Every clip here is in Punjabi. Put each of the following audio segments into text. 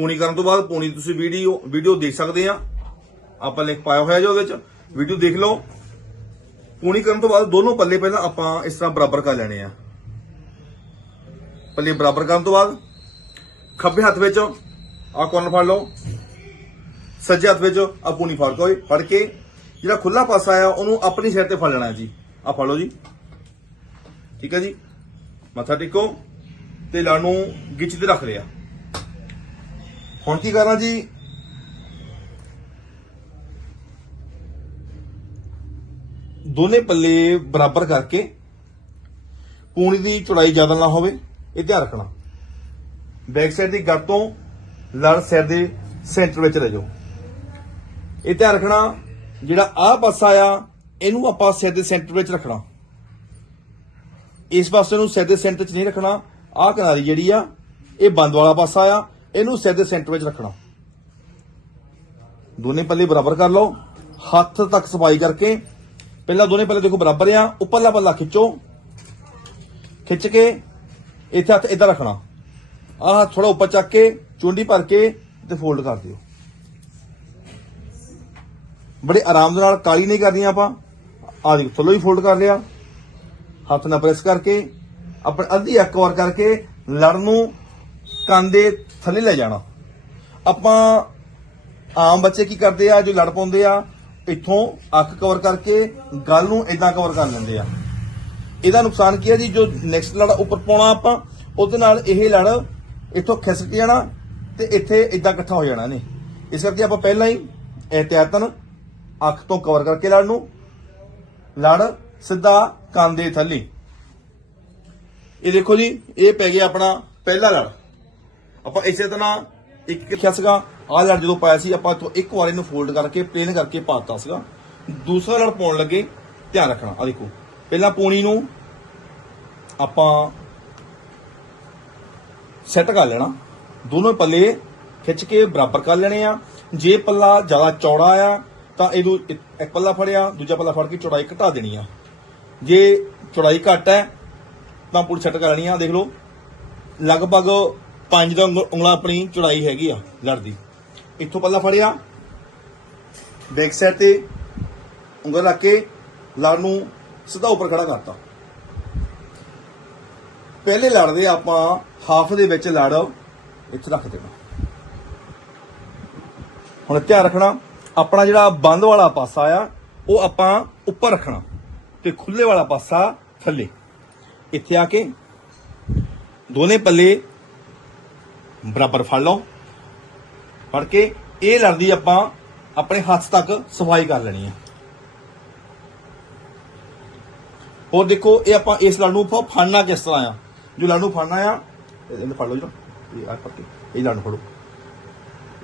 ਪੂਣੀ ਕਰਨ ਤੋਂ ਬਾਅਦ ਪੂਣੀ ਤੁਸੀਂ ਵੀਡੀਓ ਵੀਡੀਓ ਦੇਖ ਸਕਦੇ ਆ। ਆਪਾਂ ਲਿੰਕ ਪਾਇਆ ਹੋਇਆ ਜੀ ਉਹਦੇ ਵਿੱਚ ਵੀਡੀਓ ਦੇਖ ਲਓ। ਪੂਣੀ ਕਰਨ ਤੋਂ ਬਾਅਦ ਦੋਨੋਂ ਪੱਲੇ ਪਹਿਲਾਂ ਆਪਾਂ ਇਸ ਤਰ੍ਹਾਂ ਬਰਾਬਰ ਕਰ ਲੈਣੇ ਆ। ਪੱਲੇ ਬਰਾਬਰ ਕਰਨ ਤੋਂ ਬਾਅਦ ਖੱਬੇ ਹੱਥ ਵਿੱਚ ਆ ਕੋਰਨ ਫੜ ਲਓ। ਸੱਜੇ ਹੱਥ ਵਿੱਚ ਆ ਪੂਣੀ ਫੜ ਕੇ ਫੜ ਕੇ। ਜਿਹੜਾ ਖੁੱਲਾ ਪਾਸਾ ਆ, ਉਹਨੂੰ ਆਪਣੀ ਸਾਈਡ ਤੇ ਫੜ ਲੈਣਾ ਜੀ। ਆ ਫੜ ਲਓ ਜੀ। ਠੀਕ ਹੈ ਜੀ? ਮੱਥਾ ਟੇਕੋ। ਤੇ ਲੜ ਨੂੰ ਗਿੱਚ ਤੇ ਰੱਖ ਲਿਆ। ਹੁਣ ਕੀ ਕਰਨਾ ਜੀ? ਦੋਨੇ ਪੱਲੇ ਬਰਾਬਰ ਕਰਕੇ ਪੂਣੀ ਦੀ ਚੌੜਾਈ ਜ਼ਿਆਦਾ ਨਾ ਹੋਵੇ, ਇਹ ਧਿਆਨ ਰੱਖਣਾ। ਬੈਕ ਸਾਈਡ ਦੀ ਗੱਟ ਤੋਂ ਲੜ ਸਿਰ ਦੇ ਸੈਂਟਰ ਵਿੱਚ ਲੈ ਜਾਓ। ਇਹ ਧਿਆਨ ਰੱਖਣਾ, ਜਿਹੜਾ ਆਹ ਪਾਸਾ ਆ, ਇਹਨੂੰ ਆਪਾਂ ਸਿਰ ਦੇ ਸੈਂਟਰ ਵਿੱਚ ਰੱਖਣਾ। ਇਸ ਪਾਸੇ ਨੂੰ ਸਿਰ ਦੇ ਸੈਂਟਰ 'ਚ ਨਹੀਂ ਰੱਖਣਾ। ਆਹ ਕਿਨਾਰੀ ਜਿਹੜੀ ਆ, ਇਹ ਬੰਦ ਵਾਲਾ ਪਾਸਾ ਆ ਇਹਨੂੰ ਸਿਰ ਦੇ ਸੈਂਟਰ ਵਿੱਚ ਰੱਖਣਾ। ਦੋਨੇ ਪੱਲੇ ਬਰਾਬਰ ਕਰ ਲਓ। ਹੱਥ ਤੱਕ ਸਫ਼ਾਈ ਕਰਕੇ, ਪਹਿਲਾਂ ਦੋਨੇ ਪੱਲੇ ਦੇਖੋ ਬਰਾਬਰ ਆ, ਉੱਪਰਲਾ ਪੱਲਾ ਖਿੱਚੋ। ਖਿੱਚ ਕੇ ਇੱਥੇ ਹੱਥ ਇਦਾਂ ਰੱਖਣਾ। ਆਹ ਥੋੜਾ ਉੱਪਰ ਚੱਕ ਕੇ, ਚੁੰਡੀ ਭਰ ਕੇ ਤੇ ਫੋਲਡ ਕਰ ਦਿਓ। ਬੜੇ ਆਰਾਮ ਦੇ ਨਾਲ ਕਾਲੀ ਨਹੀਂ ਕਰਨੀ ਆਪਾਂ। ਆਹ ਦੇਖੋ, ਥੱਲੋਂ ਹੀ ਫੋਲਡ ਕਰ ਲਿਆ। ਹੱਥ ਨਾਲ ਪ੍ਰੈਸ ਕਰਕੇ, ਆਪਣੀ ਅੱਧੀ ਅੱਖ ਵਾਰ ਕਰਕੇ ਲੜ ਨੂੰ ਕੰਨ ਦੇ ਥੱਲੇ ਲੈ ਜਾਣਾ। ਆਪਾਂ ਆਮ ਬੱਚੇ ਕੀ ਕਰਦੇ ਆ, ਜੋ ਲੜ ਪਾਉਂਦੇ ਆ, ਇੱਥੋਂ ਅੱਖ ਕਵਰ ਕਰਕੇ ਗੱਲ ਨੂੰ ਇਦਾਂ ਕਵਰ ਕਰ ਲੈਂਦੇ ਆ। ਇਹਦਾ ਨੁਕਸਾਨ ਕੀ ਹੈ ਜੀ, ਜੋ ਨੈਕਸਟ ਲੜ ਉੱਪਰ ਪਾਉਣਾ ਆਪਾਂ, ਉਹਦੇ ਨਾਲ ਇਹ ਲੜ ਇੱਥੋਂ ਖਿਸਕ ਜਾਣਾ ਤੇ ਇੱਥੇ ਇਦਾਂ ਇਕੱਠਾ ਹੋ ਜਾਣਾ ਨੇ ਇਸ ਕਰਕੇ ਆਪਾਂ ਪਹਿਲਾਂ ਹੀ ਇਹਤਿਆਤਨ ਅੱਖ ਤੋਂ ਕਵਰ ਕਰਕੇ ਲੜ ਨੂੰ, ਲੜ ਸਿੱਧਾ ਕੰਨ ਦੇ ਥੱਲੇ। ਇਹ ਦੇਖੋ ਜੀ, ਇਹ ਪੈ ਗਿਆ ਆਪਣਾ ਪਹਿਲਾ ਲੜ। ਆਪਾਂ ਇਸੇ ਤਰ੍ਹਾਂ ਇੱਕ ਕਿਹਾ ਸੀਗਾ, ਆਹ ਲੜ ਜਦੋਂ ਪਾਇਆ ਸੀ, ਆਪਾਂ ਤੋਂ ਇੱਕ ਵਾਰ ਇਹਨੂੰ ਫੋਲਡ ਕਰਕੇ ਪਲੇਨ ਕਰਕੇ ਪਾਤਾ ਸੀਗਾ। ਦੂਸਰਾ ਲੜ ਪਾਉਣ ਲੱਗੇ, ਧਿਆਨ ਰੱਖਣਾ ਆ ਦੇਖੋ। ਪਹਿਲਾਂ ਪੂਣੀ ਨੂੰ ਆਪਾਂ ਸੈੱਟ ਕਰ ਲੈਣਾ। ਦੋਨੋਂ ਪੱਲੇ ਖਿੱਚ ਕੇ ਬਰਾਬਰ ਕਰ ਲੈਣੇ ਆ। ਜੇ ਪੱਲਾ ਜ਼ਿਆਦਾ ਚੌੜਾ ਆ, ਤਾਂ ਇਹਨੂੰ ਇੱਕ ਇੱਕ ਪੱਲਾ ਫੜਿਆ, ਦੂਜਾ ਪੱਲਾ ਫੜ ਕੇ ਚੌੜਾਈ ਘਟਾ ਦੇਣੀ ਆ। ਜੇ ਚੌੜਾਈ ਘੱਟ ਹੈ, ਤਾਂ ਪੂਰੀ ਸੈੱਟ ਕਰ ਲੈਣੀ ਆ ਦੇਖ ਲਓ। ਲਗਭਗ ਪੰਜ ਦਾ ਉਂਗ- ਉਂਗਲਾਂ ਆਪਣੀ ਚੜਾਈ ਹੈਗੀ ਆ, ਲੜਦੀ। ਇੱਥੋਂ ਪੱਲਾ ਫੜਿਆ। ਬੈਕ ਸਾਈਡ ਤੇ ਉਂਗਲ ਰੱਖ ਕੇ ਲੜ ਨੂੰ ਸਿੱਧਾ ਉੱਪਰ ਖੜਾ ਕਰਤਾ। ਪਹਿਲੇ ਲੜਦੇ ਆਪਾਂ ਹਾਫ ਦੇ ਵਿੱਚ ਲੜ ਇੱਥੇ ਰੱਖ ਦੇਣਾ। ਹੁਣ ਧਿਆਨ ਰੱਖਣਾ, ਆਪਣਾ ਜਿਹੜਾ ਬੰਦ ਵਾਲਾ ਪਾਸਾ ਆ, ਉਹ ਆਪਾਂ ਉੱਪਰ ਰੱਖਣਾ ਤੇ ਖੁੱਲੇ ਵਾਲਾ ਪਾਸਾ ਥੱਲੇ। ਇੱਥੇ ਆ ਕੇ ਦੋਨੇ ਪੱਲੇ ਬਰਾਬਰ ਫੜ ਲਓ। ਫੜ ਕੇ ਇਹ ਲੜਦੀ ਆਪਾਂ ਆਪਣੇ ਹੱਥ ਤੱਕ ਸਫ਼ਾਈ ਕਰ ਲੈਣੀ ਆ ਹੋਰ ਦੇਖੋ, ਇਹ ਆਪਾਂ ਇਸ ਲੜ ਨੂੰ ਫੜਨਾ ਕਿਸ ਤਰ੍ਹਾਂ ਆ? ਜੋ ਲੜ ਨੂੰ ਫੜਨਾ ਆ, ਇਹਨੂੰ ਫੜ ਲਓ ਜੀ ਇਹ ਆ ਫੜ ਇਹ ਲੜ ਨੂੰ ਫੜੋ।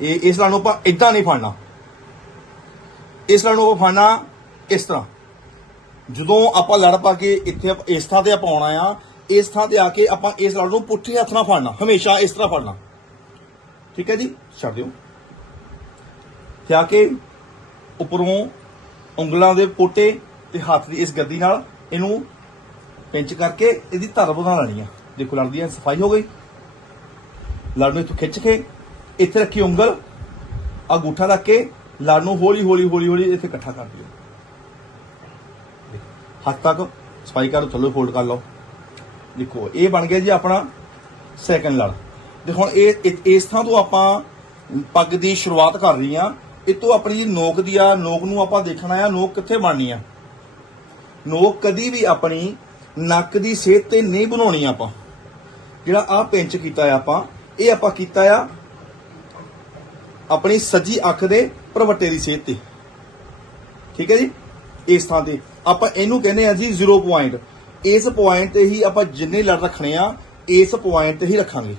ਇਹ, ਇਸ ਲੜ ਨੂੰ ਆਪਾਂ ਇਦਾਂ ਨਹੀਂ ਫੜਨਾ। ਇਸ ਲੜ ਨੂੰ ਆਪਾਂ ਫੜਨਾ ਇਸ ਤਰ੍ਹਾਂ? ਜਦੋਂ ਆਪਾਂ ਲੜ ਪਾ ਕੇ ਇੱਥੇ ਇਸ ਥਾਂ ਤੇ ਆਪਾਂ ਆਉਣਾ ਆ, ਇਸ ਥਾਂ ਤੇ ਆ ਕੇ ਆਪਾਂ ਇਸ ਲੜ ਨੂੰ ਪੁੱਠੇ ਹੱਥ ਨਾਲ ਫੜਨਾ, ਹਮੇਸ਼ਾ ਇਸ ਤਰ੍ਹਾਂ ਫੜਨਾ। ਠੀਕ ਹੈ ਜੀ, ਛੱਡ ਦਿਓ। ਜਾ ਕੇ ਉੱਪਰੋਂ ਉਂਗਲਾਂ ਦੇ ਪੋਟੇ ਤੇ ਹੱਥ ਦੀ ਇਸ ਗੱਦੀ ਨਾਲ ਇਹਨੂੰ ਪਿੰਚ ਕਰਕੇ ਇਹਦੀ ਧਰ ਬਣਾ ਲੈਣੀ ਆ। ਦੇਖੋ ਲੜ ਦੀ ਸਫ਼ਾਈ ਹੋ ਗਈ। ਲੜ ਨੂੰ ਇੱਥੋਂ ਖਿੱਚ ਕੇ ਇੱਥੇ ਰੱਖੀ ਉਂਗਲ ਅੰਗੂਠਾ ਰੱਖ ਕੇ ਲੜ ਨੂੰ ਹੌਲੀ ਹੌਲੀ ਹੌਲੀ ਹੌਲੀ ਇੱਥੇ ਇਕੱਠਾ ਕਰ ਦਿਓ। ਹੱਥ ਤੱਕ ਸਫ਼ਾਈ ਕਰੋ, ਥੱਲੇ ਫੋਲਡ ਕਰ ਲਓ। ਦੇਖੋ, ਇਹ ਬਣ ਗਿਆ ਜੀ ਆਪਣਾ ਸੈਕੰਡ ਲੜ। ਤੇ ਹੁਣ ਇਹ, ਇਹ- ਇਸ ਥਾਂ ਤੋਂ ਆਪਾਂ ਪੱਗ ਦੀ ਸ਼ੁਰੂਆਤ ਕਰ ਰਹੀ ਆ ਇਹ ਤੋਂ ਆਪਣੀ ਜਿਹੜੀ ਨੋਕ ਦੀ ਆ, ਨੋਕ ਨੂੰ ਆਪਾਂ ਦੇਖਣਾ ਆ, ਨੋਕ ਕਿੱਥੇ ਬਣਨੀ ਆ? ਨੋਕ ਕਦੀ ਵੀ ਆਪਣੀ ਨੱਕ ਦੀ ਸਿਹਤ ਤੇ ਨਹੀਂ ਬਣਾਉਣੀ ਆਪਾਂ। ਜਿਹੜਾ ਆ ਪਿੰਚ ਕੀਤਾ ਆ ਆਪਾਂ, ਇਹ ਆਪਾਂ ਕੀਤਾ ਆ ਆਪਣੀ ਸੱਜੀ ਅੱਖ ਦੇ ਪ੍ਰਵੱਟੇ ਦੀ ਸਿਹਤ ਤੇ। ਠੀਕ ਹੈ ਜੀ? ਇਸ ਥਾਂ ਤੇ। ਆਪਾਂ ਇਹਨੂੰ ਕਹਿੰਦੇ ਆ ਜੀ 0 ਪੁਆਇੰਟ ਇਸ ਪੁਆਇੰਟ ਤੇ ਹੀ ਆਪਾਂ ਜਿੰਨੇ ਲੜ ਰੱਖਣੇ ਆ, ਇਸ ਪੁਆਇੰਟ ਤੇ ਹੀ ਰੱਖਾਂਗੇ।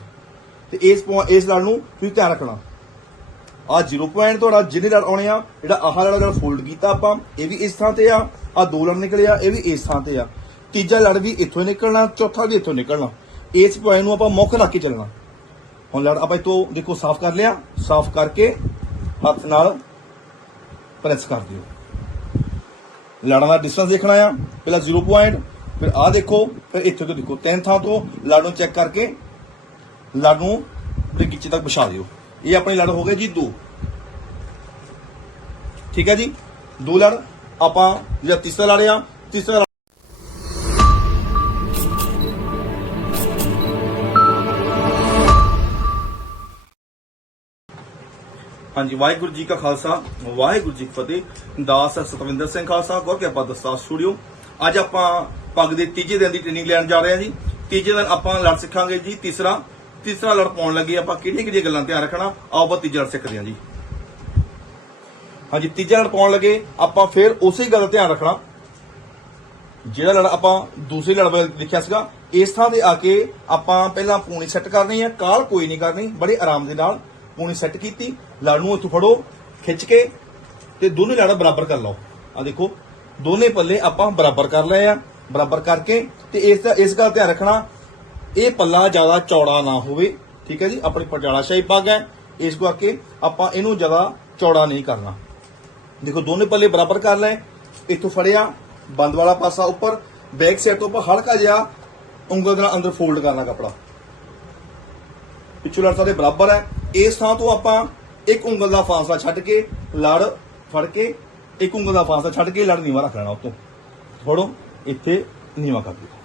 ਤੇ ਇਸ ਪੁਆ- ਇਸ ਲੜ ਨੂੰ ਤੁਸੀਂ ਧਿਆਨ ਰੱਖਣਾ। ਆ 0 ਪੁਆਇੰਟ ਤੁਹਾਡਾ ਜਿੰਨੇ ਲੜ ਆਉਣੇ ਆ, ਜਿਹੜਾ ਆਹ ਲੜ ਜਿਹੜਾ ਫੋਲਡ ਕੀਤਾ ਆਪਾਂ, ਇਹ ਵੀ ਇਸ ਥਾਂ ਤੇ ਆ ਆ ਦੋ ਲੜ ਨਿਕਲੇ ਆ, ਇਹ ਵੀ ਇਸ ਥਾਂ ਤੇ ਆ। ਤੀਜਾ ਲੜ ਵੀ ਇੱਥੋਂ ਹੀ ਨਿਕਲਣਾ, ਚੌਥਾ ਵੀ ਇੱਥੋਂ ਨਿਕਲਣਾ। ਇਸ ਪੁਆਇੰਟ ਨੂੰ ਆਪਾਂ ਮੁੱਖ ਰੱਖ ਕੇ ਚੱਲਣਾ। ਹੁਣ ਲੜ ਆਪਾਂ ਇਤੋਂ ਦੇਖੋ ਸਾਫ਼ ਕਰ ਲਿਆ, ਸਾਫ਼ ਕਰਕੇ ਹੱਥ ਨਾਲ ਪ੍ਰੈਸ ਕਰ ਦਿਓ। ਲੜਨ ਦਾ ਡਿਸਟੈਂਸ ਦੇਖਣਾ ਆ, ਪਹਿਲਾਂ 0 ਪੁਆਇੰਟ ਫਿਰ ਆਹ ਦੇਖੋ, ਫਿਰ ਇੱਥੇ ਤੋਂ ਦੇਖੋ, ਤਿੰਨ ਥਾਂ ਤੋਂ ਲੜ ਨੂੰ ਚੈੱਕ ਕਰਕੇ ਲੜ ਨੂੰ ਆਪਣੇ ਗਿੱਚੇ ਤੱਕ ਵਿਛਾ ਦਿਓ। ਇਹ ਆਪਣੀ ਲੜ ਹੋ ਗਏ ਜੀ ਦੋ। ਠੀਕ ਹੈ ਜੀ? ਦੋ ਲੜ ਆਪਾਂ ਜਿਹੜਾ ਤੀਸਰਾ ਲੜਿਆ ਤੀਸਰਾ ਹਾਂਜੀ, ਵਾਹਿਗੁਰੂ ਜੀ ਕਾ ਖਾਲਸਾ, ਵਾਹਿਗੁਰੂ ਜੀ ਕੀ ਫਤਿਹ। ਦਾਸ ਸਤਵਿੰਦਰ ਸਿੰਘ ਖਾਲਸਾ ਗੁਰ ਕਿਰਪਾ ਦਸਤਾਰ ਸਟੂਡੀਓ। ਅੱਜ ਆਪਾਂ ਪੱਗ ਦੇ ਤੀਜੇ ਦਿਨ ਦੀ ਟ੍ਰੇਨਿੰਗ ਲੈਣ ਜਾ ਰਹੇ ਹਾਂ ਜੀ। ਤੀਜੇ ਦਿਨ ਆਪਾਂ ਲੜ ਸਿੱਖਾਂਗੇ ਜੀ, ਤੀਸਰਾ। ਤੀਸਰਾ ਲੜ ਪਾਉਣ ਲੱਗੇ ਆਪਾਂ ਕਿਹੜੀਆਂ ਕਿਹੜੀਆਂ ਗੱਲਾਂ ਧਿਆਨ ਰੱਖਣਾ? ਆਓ ਆਪਾਂ ਤੀਜਾ ਲੜ ਸਿੱਖਦੇ ਹਾਂ ਜੀ। ਹਾਂਜੀ, ਤੀਜਾ ਲੜ ਪਾਉਣ ਲੱਗੇ, ਆਪਾਂ ਫਿਰ ਉਸੇ ਗੱਲ ਦਾ ਧਿਆਨ ਰੱਖਣਾ। ਜਿਹੜਾ ਲੜ ਆਪਾਂ ਦੂਸਰੀ ਲੜ ਵਿੱਚ ਲਿਖਿਆ ਸੀਗਾ, ਇਸ ਥਾਂ ਤੇ ਆ ਕੇ ਆਪਾਂ ਪਹਿਲਾਂ ਪੂਣੀ ਸੈੱਟ ਕਰਨੀ ਹੈ, ਕਾਲ ਕੋਈ ਨਹੀਂ ਕਰਨੀ, ਬੜੇ ਆਰਾਮ ਦੇ ਨਾਲ ਪੂਣੀ ਸੈੱਟ ਕੀਤੀ। ਲੜ ਨੂੰ ਇੱਥੋਂ ਫੜੋ, ਖਿੱਚ ਕੇ, ਤੇ ਦੋਨੇ ਲੜ ਬਰਾਬਰ ਕਰ ਲਓ। ਆ ਦੇਖੋ, ਦੋਨੇ ਪੱਲੇ ਆਪਾਂ ਬਰਾਬਰ ਕਰ ਲਏ ਆ, ਬਰਾਬਰ ਕਰਕੇ, ਤੇ ਇਸ ਦਾ ਇਸ ਗੱਲ ਧਿਆਨ ਰੱਖਣਾ ਇਹ ਪੱਲਾ ਜ਼ਿਆਦਾ ਚੌੜਾ ਨਾ ਹੋਵੇ, ਠੀਕ ਹੈ ਜੀ? ਆਪਣੀ ਪਟਿਆਲਾ ਸ਼ਾਹੀ ਪੱਗ ਹੈ। ਇਸ ਕਰਕੇ ਆਪਾਂ ਇਹਨੂੰ ਜ਼ਿਆਦਾ ਚੌੜਾ ਨਹੀਂ ਕਰਨਾ। ਦੇਖੋ, ਦੋਨੇ ਪੱਲੇ ਬਰਾਬਰ ਕਰ ਲਏ। ਇੱਥੋਂ ਫੜਿਆ, ਬੰਦ ਵਾਲਾ ਪਾਸਾ ਉੱਪਰ, ਬੈਕ ਸਾਈਡ ਤੋਂ ਆਪਾਂ ਹਲਕਾ ਜਿਹਾ ਉਂਗਲ ਨਾਲ ਅੰਦਰ ਫੋਲਡ ਕਰਨਾ ਕਪੜਾ। ਪਿੱਛੋਂ ਲੜ ਸਾਡੇ ਬਰਾਬਰ ਹੈ। ਇਸ ਥਾਂ ਤੋਂ ਆਪਾਂ ਇੱਕ ਉਂਗਲ ਦਾ ਫਾਸਲਾ ਛੱਡ ਕੇ ਲੜ ਫੜ ਕੇ ਇੱਕ ਉਂਗਲ ਦਾ ਫਾਸਲਾ ਛੱਡ ਕੇ ਲੜ ਨੀਵਾ ਰੱਖ ਲੈਣਾ ਉਤੋਂ। ਫੜੋ, ਇੱਥੇ ਨੀਵਾ ਕਰ ਦਿਓ।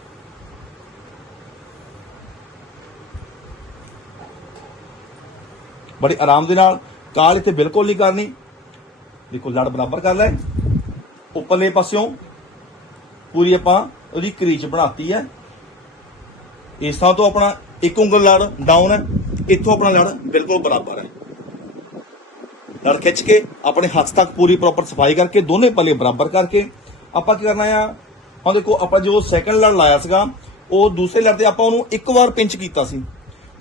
ਬੜੇ ਆਰਾਮ ਦੇ ਨਾਲ, ਕਾਲ ਇੱਥੇ ਬਿਲਕੁਲ ਨਹੀਂ ਕਰਨੀ। ਦੇਖੋ, ਲੜ ਬਰਾਬਰ ਕਰ ਲੈ ਉੱਪਰਲੇ ਪਾਸਿਓਂ ਪੂਰੀ ਆਪਾਂ ਉਹਦੀ ਕਰੀਚ ਬਣਾਤੀ ਹੈ। ਇਸ ਥਾਂ ਤੋਂ ਆਪਣਾ ਇੱਕ ਉਂਗਲ ਲੜ ਡਾਊਨ ਹੈ। ਇੱਥੋਂ ਆਪਣਾ ਲੜ ਬਿਲਕੁਲ ਬਰਾਬਰ ਹੈ। ਲੜ ਖਿੱਚ ਕੇ ਆਪਣੇ ਹੱਥ ਤੱਕ ਪੂਰੀ ਪ੍ਰੋਪਰ ਸਫ਼ਾਈ ਕਰਕੇ, ਦੋਨੇ ਪੱਲੇ ਬਰਾਬਰ ਕਰਕੇ, ਆਪਾਂ ਕੀ ਕਰਨਾ ਆ? ਹੁਣ ਦੇਖੋ, ਆਪਾਂ ਜੋ ਸੈਕੰਡ ਲੜ ਲਾਇਆ ਸੀਗਾ, ਉਹ ਦੂਸਰੇ ਲੜ ਤੇ ਆਪਾਂ ਉਹਨੂੰ ਇੱਕ ਵਾਰ ਪਿੰਚ ਕੀਤਾ ਸੀ।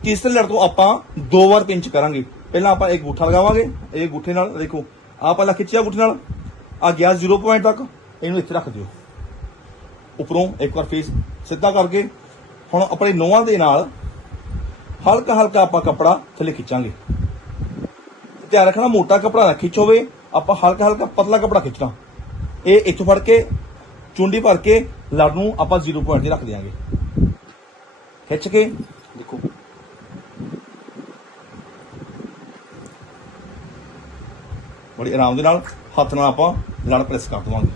ਤੀਸਰੇ ਲੜ ਤੋਂ ਆਪਾਂ ਦੋ ਵਾਰ ਪਿੰਚ ਕਰਾਂਗੇ? ਪਹਿਲਾਂ ਆਪਾਂ ਇੱਕ ਗੁੱਠਾ ਲਗਾਵਾਂਗੇ, ਇਹ ਗੁੱਠੇ ਨਾਲ, ਦੇਖੋ ਆਹ ਪਹਿਲਾਂ ਖਿੱਚਿਆ ਗੁੱਠੇ ਨਾਲ, ਆ ਗਿਆ 0 ਪੁਆਇੰਟ ਤੱਕ, ਇਹਨੂੰ ਇੱਥੇ ਰੱਖ ਦਿਓ। ਉੱਪਰੋਂ ਇੱਕ ਵਾਰ ਫੇਸ ਸਿੱਧਾ ਕਰਕੇ, ਹੁਣ ਆਪਣੇ ਨੋਹਾਂ ਦੇ ਨਾਲ ਹਲਕਾ ਹਲਕਾ ਆਪਾਂ ਕਪੜਾ ਥੱਲੇ ਖਿੱਚਾਂਗੇ। ਧਿਆਨ ਰੱਖਣਾ, ਮੋਟਾ ਕਪੜਾ ਨਾ ਖਿੱਚ ਹੋਵੇ, ਆਪਾਂ ਹਲਕਾ ਹਲਕਾ ਪਤਲਾ ਕਪੜਾ ਖਿੱਚਣਾ। ਇਹ ਇੱਥੋਂ ਫੜ ਕੇ, ਚੁੰਡੀ ਭਰ ਕੇ ਲੜ ਨੂੰ ਆਪਾਂ 0 ਪੁਆਇੰਟ ਤੇ ਰੱਖ ਦਿਆਂਗੇ। ਖਿੱਚ ਕੇ, ਦੇਖੋ ਬੜੀ ਆਰਾਮ ਦੇ ਨਾਲ ਹੱਥ ਨਾਲ ਆਪਾਂ ਲੜ ਪ੍ਰੈਸ ਕਰ ਦਵਾਂਗੇ।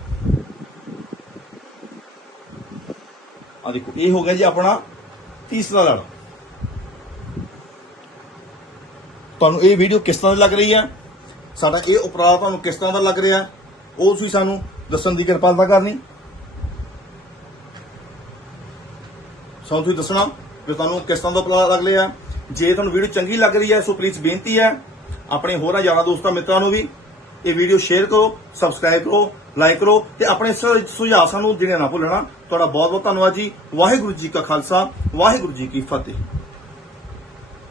ਆ ਦੇਖੋ, ਇਹ ਹੋ ਗਿਆ ਜੀ ਆਪਣਾ ਤੀਸਰਾ ਲੜ ਤੁਹਾਨੂੰ ਇਹ ਵੀਡੀਓ ਕਿਸ ਤਰ੍ਹਾਂ ਦੀ ਲੱਗ ਰਹੀ ਹੈ? ਸਾਡਾ ਇਹ ਉਪਰਾਲਾ ਤੁਹਾਨੂੰ ਕਿਸ ਤਰ੍ਹਾਂ ਦਾ ਲੱਗ ਰਿਹਾ? ਉਹ ਤੁਸੀਂ ਸਾਨੂੰ ਦੱਸਣ ਦੀ ਕਿਰਪਾਲਤਾ ਕਰਨੀ। ਸਾਨੂੰ ਤੁਸੀਂ ਦੱਸਣਾ ਕਿ ਤੁਹਾਨੂੰ ਕਿਸ ਤਰ੍ਹਾਂ ਦਾ ਉਪਰਾਲਾ ਲੱਗ ਰਿਹਾ। ਜੇ ਤੁਹਾਨੂੰ ਵੀਡੀਓ ਚੰਗੀ ਲੱਗ ਰਹੀ ਹੈ, ਸੋ ਪਲੀਜ਼ ਬੇਨਤੀ ਹੈ, ਆਪਣੇ ਹੋਰਾਂ ਯਾਰਾਂ ਦੋਸਤਾਂ ਮਿੱਤਰਾਂ ਨੂੰ ਵੀ ਇਹ ਵੀਡੀਓ ਸ਼ੇਅਰ ਕਰੋ ਸਬਸਕ੍ਰਾਈਬ ਕਰੋ ਲਾਈਕ ਕਰੋ ਤੇ ਆਪਣੇ ਸੁਝਾਅ ਸਾਨੂੰ ਦੇਣਾ ਨਾ ਭੁੱਲਣਾ। ਤੁਹਾਡਾ ਬਹੁਤ ਬਹੁਤ ਧੰਨਵਾਦ ਜੀ। ਵਾਹਿਗੁਰੂ ਜੀ ਕਾ ਖਾਲਸਾ, ਵਾਹਿਗੁਰੂ ਜੀ ਕੀ ਫਤਿਹ।